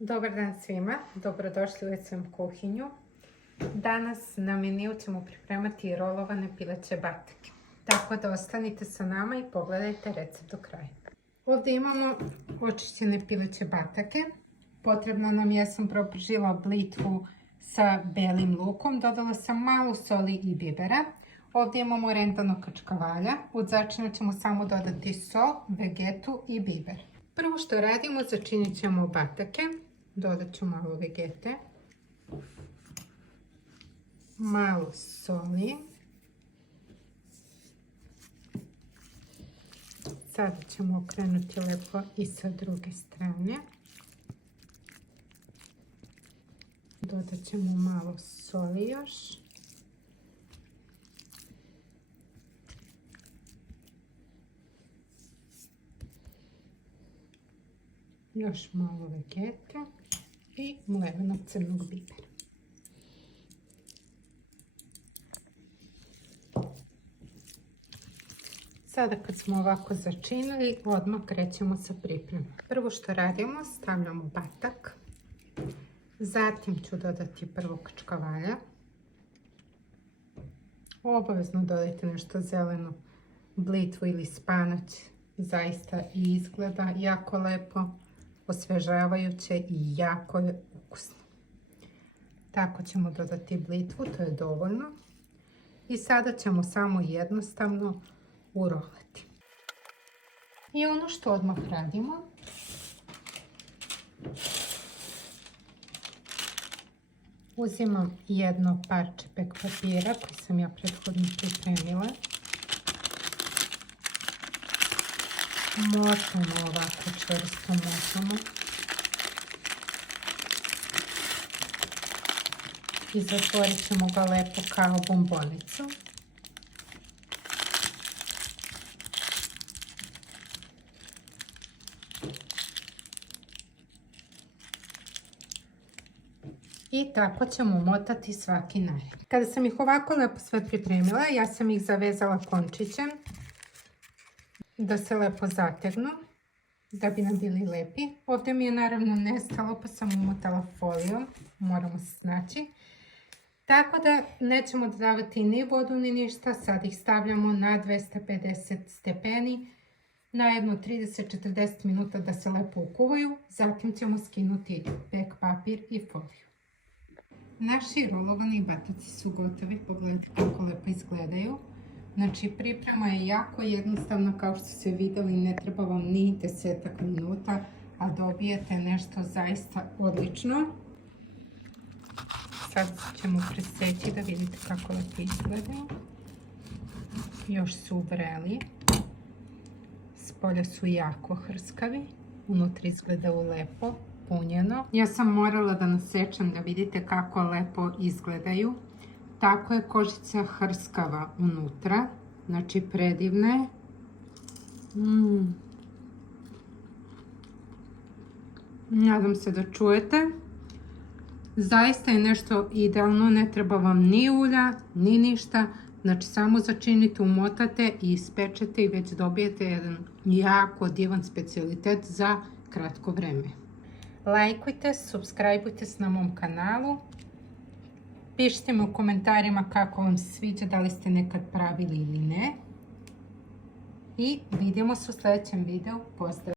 Dobar dan svima, dobrodošli u SM kuhinju. Danas na meniju ćemo pripremati rolovane pileće batake. Tako da ostanite sa nama i pogledajte recept do kraja. Ovdje imamo očišćene pileće batake. Potrebno nam je, sam propržila blitvu sa belim lukom. Dodala sam malo soli i bibera. Ovdje imamo rendano kačkavalja. Od začina ćemo samo dodati sol, vegetu i biber. Prvo što radimo, začinit ćemo batake. Dodat ću malo vegete, malo soli. Sada ćemo okrenuti lepo i sa druge strane. Dodat ćemo malo soli još. Još malo vegete i mlevenog crnog bibera. Sada kad smo ovako začinili, odmah krećemo sa pripremom. Prvo što radimo, stavljamo batak. Zatim ću dodati prvo kačkavalja. Obavezno dodajte nešto zeleno, blitvu ili spanać. Zaista i izgleda jako lepo, osvežavajuće i jako je ukusno. Tako ćemo dodati blitvu, to je dovoljno. I sada ćemo samo jednostavno urolati. I ono što odmah radimo, uzimam jedno parče pek papira koji sam ja prethodno pripremila. Motamo ovako čvrsto motamo. I zatvorit ćemo ga lepo kao bombonicu. I tako ćemo motati svaki nared. Kada sam ih ovako lepo sve pripremila, ja sam ih zavezala končićem da se lepo zategnu, da bi nam bili lepi. Ovdje mi je naravno nestalo, pa sam umotala folijom, moramo se snaći. Tako da nećemo dodavati ni vodu ni ništa, sad ih stavljamo na 250 stepeni, na jedno 30-40 minuta da se lepo ukuvaju, zatim ćemo skinuti pek papir i foliju. Naši rolovani bataci su gotovi, pogledajte kako lepo izgledaju. Znači, priprema je jako jednostavna, kao što ste vidjeli, ne treba vam ni 10 minuta, a dobijete nešto zaista odlično. Sad ćemo preseći da vidite kako lepo izgledaju. Još su vreli. Spolja su jako hrskavi, unutra izgledaju lepo, punjeno. Ja sam morala da nasečem da vidite kako lepo izgledaju. Tako je kožica hrskava unutra, znači predivna je. Nadam se da čujete. Zaista je nešto idealno, ne treba vam ni ulja, ni ništa. Znači samo začinite, umotate i ispečete i već dobijete jedan jako divan specijalitet za kratko vreme. Lajkujte, subscribeujte se na mom kanalu. Pišite mi u komentarima kako vam se sviđa, da li ste nekad pravili ili ne. I vidimo se u sljedećem videu. Pozdrav!